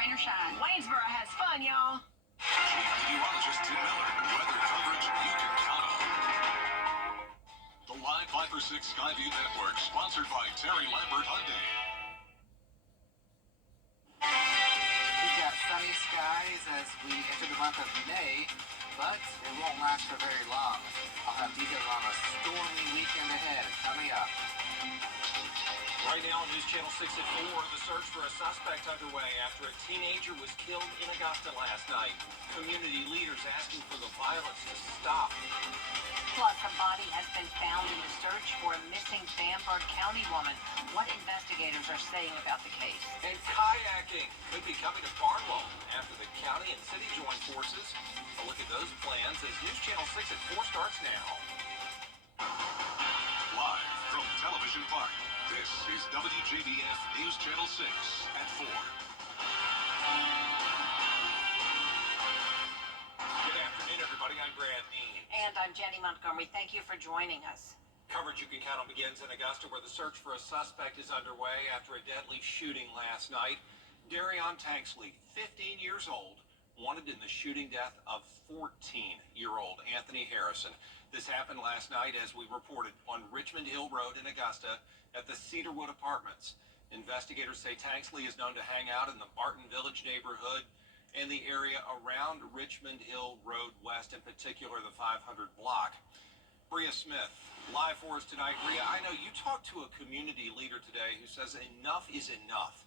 rain or shine. Waynesboro has fun, y'all. Meteorologist Tim Miller. Weather coverage you can count on. The Live 5 for 6 Skyview Network, sponsored by Terry Lambert Hyundai. We've got sunny skies as we enter the month of May, but it won't last for very long. I'll have details on a stormy weekend ahead coming up. Right now on News Channel 6 at 4, the search for a suspect underway after a teenager was killed in Augusta last night. Community leaders asking for the violence to stop. Plus, a body has been found in the search for a missing Bamberg County woman. What investigators are saying about the case. And kayaking could be coming to Barlow after the county and city join forces. A look at those plans as News Channel 6 at 4 starts now. Live from Television Park, this is WJBF News Channel 6 at 4. Good afternoon, everybody. I'm Brad Mean. And I'm Jenny Montgomery. Thank you for joining us. Coverage you can count on begins in Augusta, where the search for a suspect is underway after a deadly shooting last night. Darion Tanksley, 15 years old, wanted in the shooting death of 14-year-old Anthony Harrison. This happened last night, as we reported, on Richmond Hill Road in Augusta at the Cedarwood Apartments. Investigators say Tanksley is known to hang out in the Barton Village neighborhood and the area around Richmond Hill Road West, in particular the 500 block. Bria Smith, live for us tonight. Bria, I know you talked to a community leader today who says enough is enough.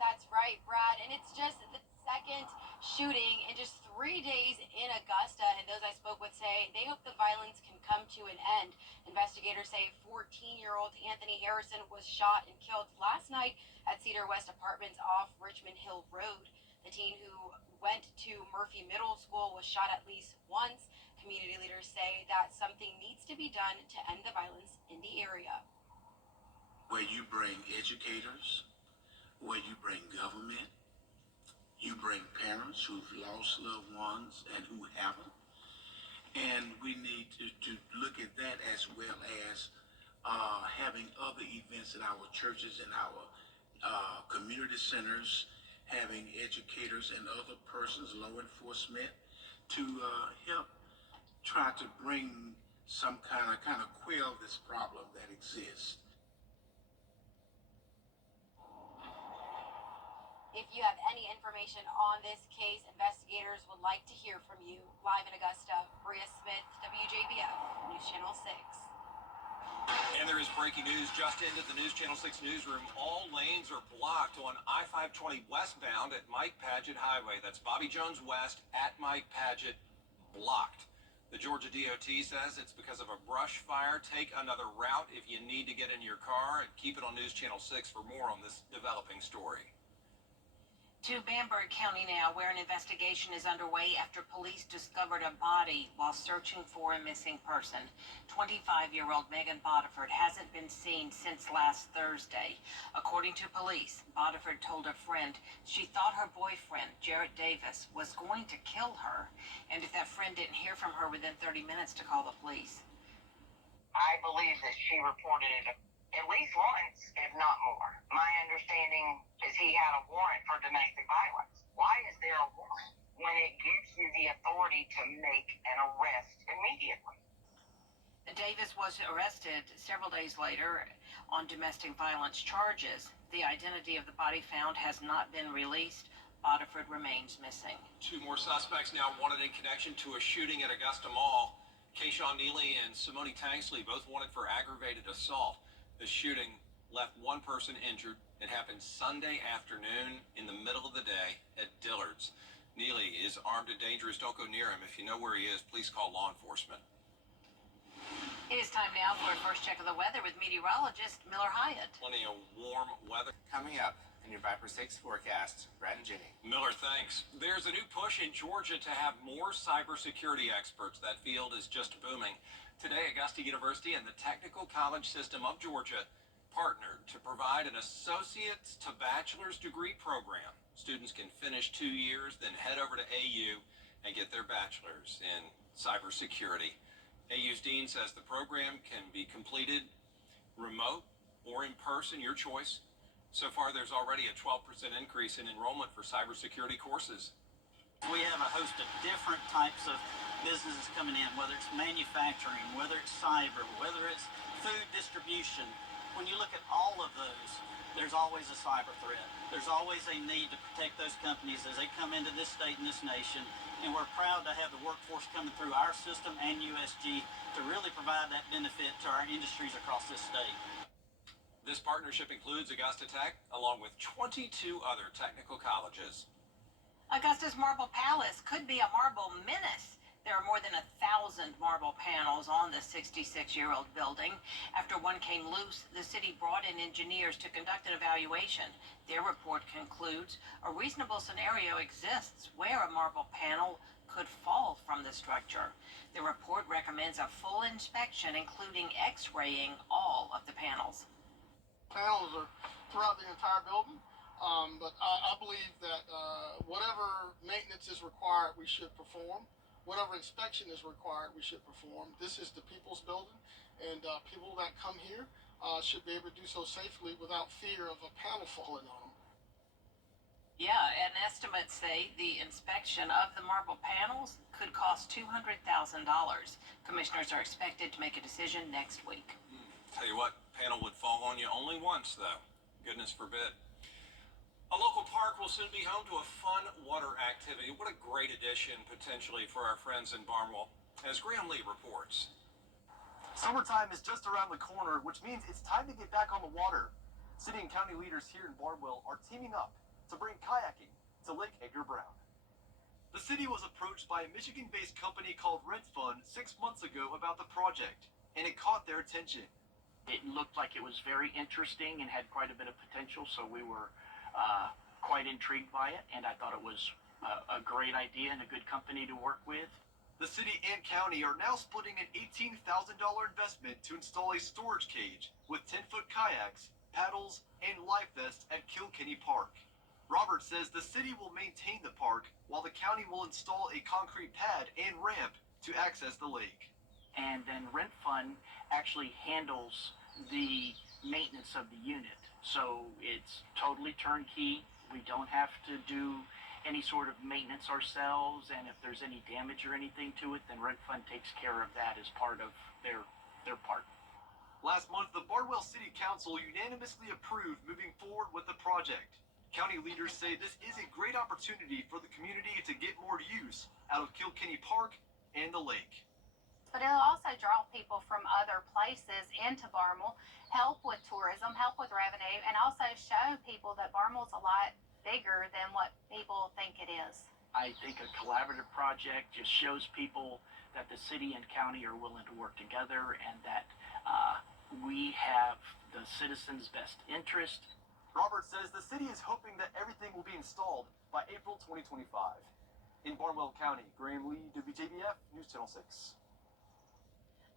That's right, Brad, and it's just the second shooting in just 3 days in Augusta, and those I spoke with say they hope the violence can come to an end. Investigators say 14-year-old Anthony Harrison was shot and killed last night at Cedar West Apartments off Richmond Hill Road. The teen who went to Murphy Middle School was shot at least once. Community leaders say that something needs to be done to end the violence in the area. Where you bring educators, where you bring government, you bring parents who've lost loved ones and who haven't. And we need to look at that, as well as having other events in our churches and our community centers, having educators and other persons, law enforcement, to help try to bring some kind of quell this problem that exists. If you have any information on this case, investigators would like to hear from you. Live in Augusta, Bria Smith, WJBF, News Channel 6. And there is breaking news just into the News Channel 6 newsroom. All lanes are blocked on I-520 westbound at Mike Paget Highway. That's Bobby Jones West at Mike Paget, blocked. The Georgia DOT says it's because of a brush fire. Take another route if you need to get in your car, and keep it on News Channel 6 for more on this developing story. To Bamberg County now, where an investigation is underway after police discovered a body while searching for a missing person. 25-year-old Megan Bodiford hasn't been seen since last Thursday. According to police, Bodiford told a friend she thought her boyfriend, Jarrett Davis, was going to kill her, and if that friend didn't hear from her within 30 minutes, to call the police. I believe that she reported it at least once, if not more. My understanding is he had a warrant for domestic violence. Why is there a warrant when it gives you the authority to make an arrest immediately? Davis was arrested several days later on domestic violence charges. The identity of the body found has not been released. Bodiford remains missing. Two more suspects now wanted in connection to a shooting at Augusta Mall. Kayshawn Neely and Simone Tanksley both wanted for aggravated assault. The shooting left one person injured. It happened Sunday afternoon in the middle of the day at Dillard's. Neely is armed and dangerous. Don't go near him. If you know where he is, please call law enforcement. It is time now for a first check of the weather with meteorologist Miller Hyatt. Plenty of warm weather Coming up in your 5 for 6 forecast, Brad and Jenny. Miller, thanks. There's a new push in Georgia to have more cybersecurity experts. That field is just booming. Today, Augusta University and the Technical College System of Georgia partnered to provide an associate's to bachelor's degree program. Students can finish 2 years, then head over to AU and get their bachelor's in cybersecurity. AU's dean says the program can be completed remote or in person, your choice. So far, there's already a 12% increase in enrollment for cybersecurity courses. We have a host of different types of businesses coming in, whether it's manufacturing, whether it's cyber, whether it's food distribution. When you look at all of those, there's always a cyber threat. There's always a need to protect those companies as they come into this state and this nation. And we're proud to have the workforce coming through our system and USG to really provide that benefit to our industries across this state. This partnership includes Augusta Tech, along with 22 other technical colleges. Augusta's Marble Palace could be a marble menace. There are more than 1,000 marble panels on the 66-year-old building. After one came loose, the city brought in engineers to conduct an evaluation. Their report concludes a reasonable scenario exists where a marble panel could fall from the structure. The report recommends a full inspection, including x-raying all of the panels. Panels are throughout the entire building, but I believe that whatever maintenance is required, we should perform. Whatever inspection is required, we should perform. This is the people's building, and people that come here should be able to do so safely without fear of a panel falling on them. Yeah, and estimates say the inspection of the marble panels could cost $200,000. Commissioners are expected to make a decision next week. Tell you what, panel would fall on you only once, though. Goodness forbid. A local park will soon be home to a fun water activity. What a great addition, potentially, for our friends in Barnwell, as Graham Lee reports. Summertime is just around the corner, which means it's time to get back on the water. City and county leaders here in Barnwell are teaming up to bring kayaking to Lake Edgar Brown. The city was approached by a Michigan-based company called Rent Fund 6 months ago about the project, and it caught their attention. It looked like it was very interesting and had quite a bit of potential, so we were quite intrigued by it, and I thought it was a great idea and a good company to work with. The city and county are now splitting an $18,000 investment to install a storage cage with 10-foot kayaks, paddles, and life vests at Kilkenny Park. Robert says the city will maintain the park while the county will install a concrete pad and ramp to access the lake. And then Rent Fund actually handles the maintenance of the unit. So it's totally turnkey. We don't have to do any sort of maintenance ourselves, and if there's any damage or anything to it, then Rent Fund takes care of that as part of their part. Last month, the Barnwell City Council unanimously approved moving forward with the project. County leaders say this is a great opportunity for the community to get more use out of Kilkenny Park and the lake. But it'll also draw people from other places into Barnwell, help with tourism, help with revenue, and also show people that Barnwell's a lot bigger than what people think it is. I think a collaborative project just shows people that the city and county are willing to work together and that we have the citizens' best interest. Robert says the city is hoping that everything will be installed by April 2025. In Barnwell County, Graham Lee, WJBF, News Channel 6.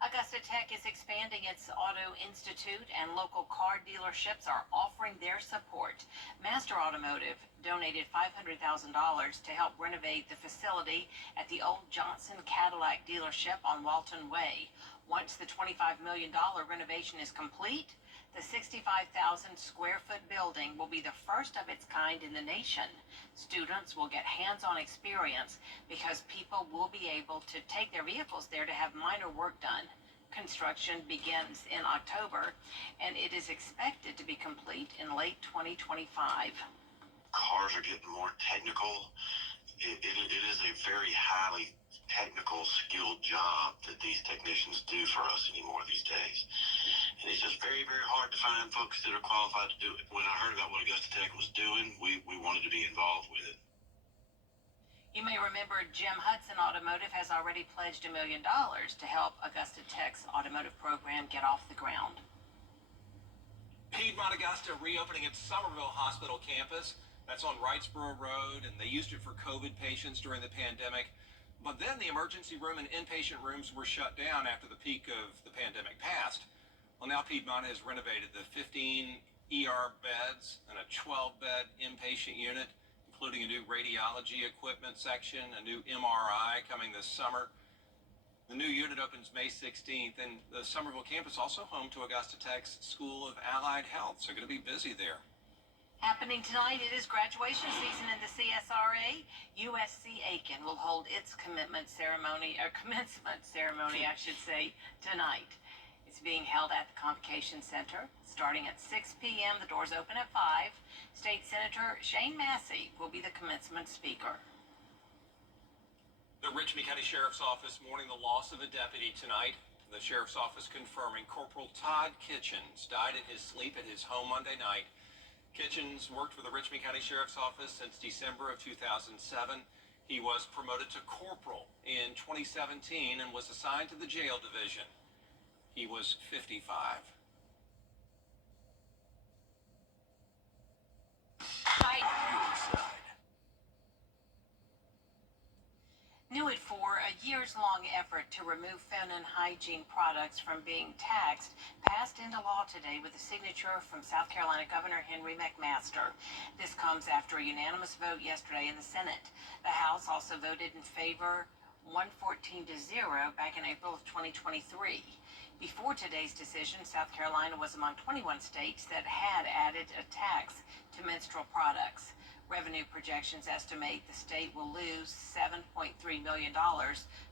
Augusta Tech is expanding its Auto Institute, and local car dealerships are offering their support. Master Automotive donated $500,000 to help renovate the facility at the old Johnson Cadillac dealership on Walton Way. Once the $25 million renovation is complete, the 65,000 square foot building will be the first of its kind in the nation. Students will get hands-on experience because people will be able to take their vehicles there to have minor work done. Construction begins in October, and it is expected to be complete in late 2025. Cars are getting more technical. It is a very highly technical, skilled job that these technicians do for us anymore these days. And it's just very, very hard to find folks that are qualified to do it. When I heard about what Augusta Tech was doing, we wanted to be involved with it. You may remember Jim Hudson Automotive has already pledged $1 million to help Augusta Tech's automotive program get off the ground. Piedmont Augusta reopening its Somerville Hospital campus. That's on Wrightsboro Road, and they used it for COVID patients during the pandemic. But then the emergency room and inpatient rooms were shut down after the peak of the pandemic passed. Well, now Piedmont has renovated the 15 ER beds and a 12-bed inpatient unit, including a new radiology equipment section, a new MRI coming this summer. The new unit opens May 16th, and the Somerville campus also home to Augusta Tech's School of Allied Health, so going to be busy there. Happening tonight, it is graduation season in the CSRA. USC Aiken will hold its commencement ceremony, I should say, tonight. It's being held at the Convocation Center, starting at 6 p.m. The doors open at 5. State Senator Shane Massey will be the commencement speaker. The Richmond County Sheriff's Office mourning the loss of a deputy tonight. The Sheriff's Office confirming Corporal Todd Kitchens died in his sleep at his home Monday night. Kitchens worked for the Richmond County Sheriff's Office since December of 2007. He was promoted to corporal in 2017 and was assigned to the jail division. He was 55. New at 4, a years-long effort to remove feminine hygiene products from being taxed passed into law today with a signature from South Carolina Governor Henry McMaster. This comes after a unanimous vote yesterday in the Senate. The House also voted in favor 114-0 back in April of 2023. Before today's decision, South Carolina was among 21 states that had added a tax to menstrual products. Revenue projections estimate the state will lose $7.3 million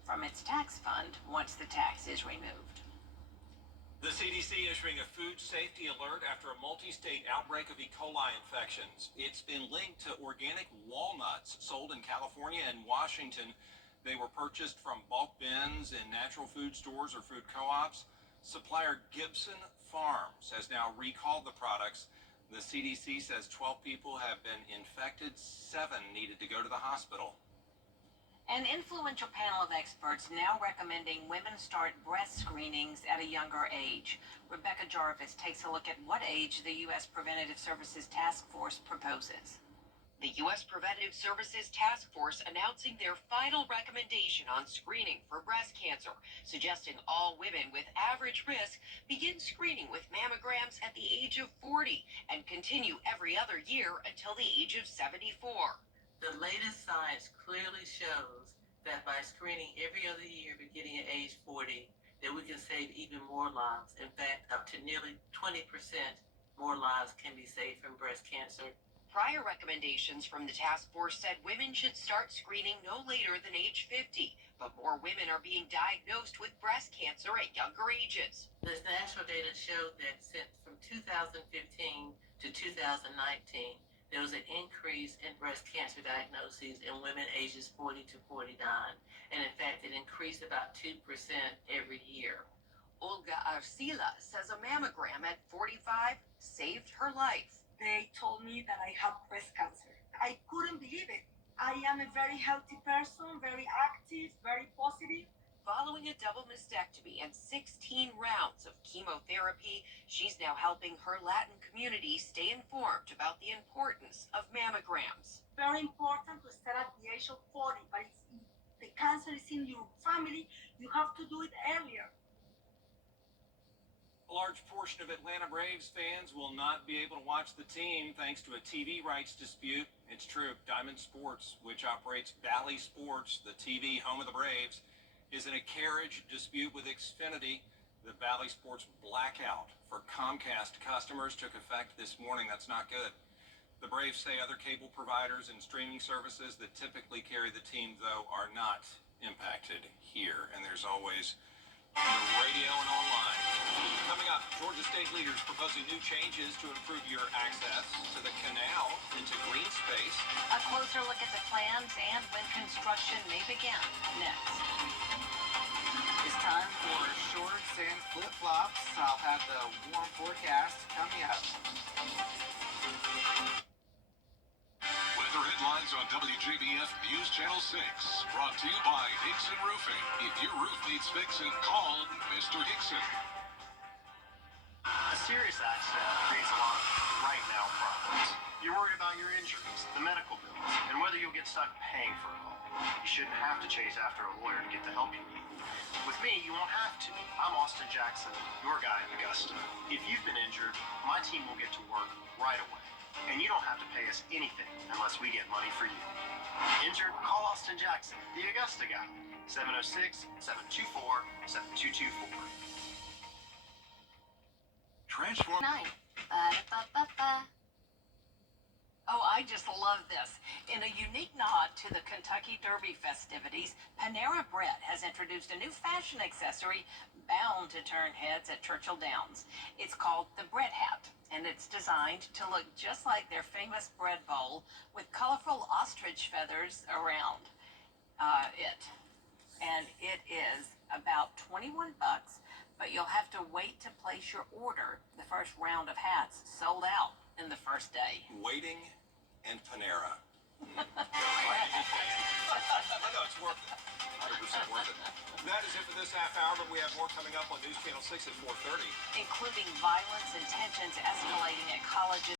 from its tax fund once the tax is removed. The CDC issuing a food safety alert after a multi-state outbreak of E. coli infections. It's been linked to organic walnuts sold in California and Washington. They were purchased from bulk bins in natural food stores or food co-ops. Supplier Gibson Farms has now recalled the products. The CDC says 12 people have been infected, 7 needed to go to the hospital. An influential panel of experts now recommending women start breast screenings at a younger age. Rebecca Jarvis takes a look at what age the U.S. Preventative Services Task Force proposes. The U.S. Preventative Services Task Force announcing their final recommendation on screening for breast cancer, suggesting all women with average risk begin screening with mammograms at the age of 40 and continue every other year until the age of 74. The latest science clearly shows that by screening every other year beginning at age 40, that we can save even more lives. In fact, up to nearly 20% more lives can be saved from breast cancer. Prior recommendations from the task force said women should start screening no later than age 50, but more women are being diagnosed with breast cancer at younger ages. There's national data showed that since from 2015 to 2019, there was an increase in breast cancer diagnoses in women ages 40 to 49. And in fact, it increased about 2% every year. Olga Arcila says a mammogram at 45 saved her life. They told me that I have breast cancer. I couldn't believe it. I am a very healthy person, very active, very positive. Following a double mastectomy and 16 rounds of chemotherapy, she's now helping her Latin community stay informed about the importance of mammograms. Very important to start at the age of 40, but if the cancer is in your family, you have to do it earlier. A large portion of Atlanta Braves fans will not be able to watch the team thanks to a TV rights dispute. It's true. Diamond Sports, which operates Bally Sports, the TV home of the Braves, is in a carriage dispute with Xfinity. The Bally Sports blackout for Comcast customers took effect this morning. That's not good. The Braves say other cable providers and streaming services that typically carry the team, though, are not impacted here. And there's always on the radio and online. Coming up, Georgia State leaders proposing new changes to improve your access to the canal into green space. A closer look at the plans and when construction may begin next. It's time for shorts and flip-flops. I'll have the warm forecast coming up. Weather headlines on WJBF News Channel 6. Brought to you by Hickson Roofing. If your roof needs fixing, call Mr. Hickson. A serious accident creates a lot of right now problems. You're worried about your injuries, the medical bills, and whether you'll get stuck paying for it all. You shouldn't have to chase after a lawyer to get the help you need. With me, you won't have to. I'm Austin Jackson, your guy in Augusta. If you've been injured, my team will get to work right away. And you don't have to pay us anything unless we get money for you. Injured? Call Austin Jackson, the Augusta guy. 706-724-7224. Transform. 9. Ba-da-ba-ba-ba. Oh, I just love this. In a unique nod to the Kentucky Derby festivities, Panera Bread has introduced a new fashion accessory bound to turn heads at Churchill Downs. It's called the Bread Hat, and it's designed to look just like their famous bread bowl with colorful ostrich feathers around it. And it is about 21 bucks, but you'll have to wait to place your order. The first round of hats sold out in the first day. Waiting and Panera. I know, it's worth it. 100% worth it. That is it for this half hour, but we have more coming up on News Channel 6 at 4:30. Including violence and tensions escalating at colleges.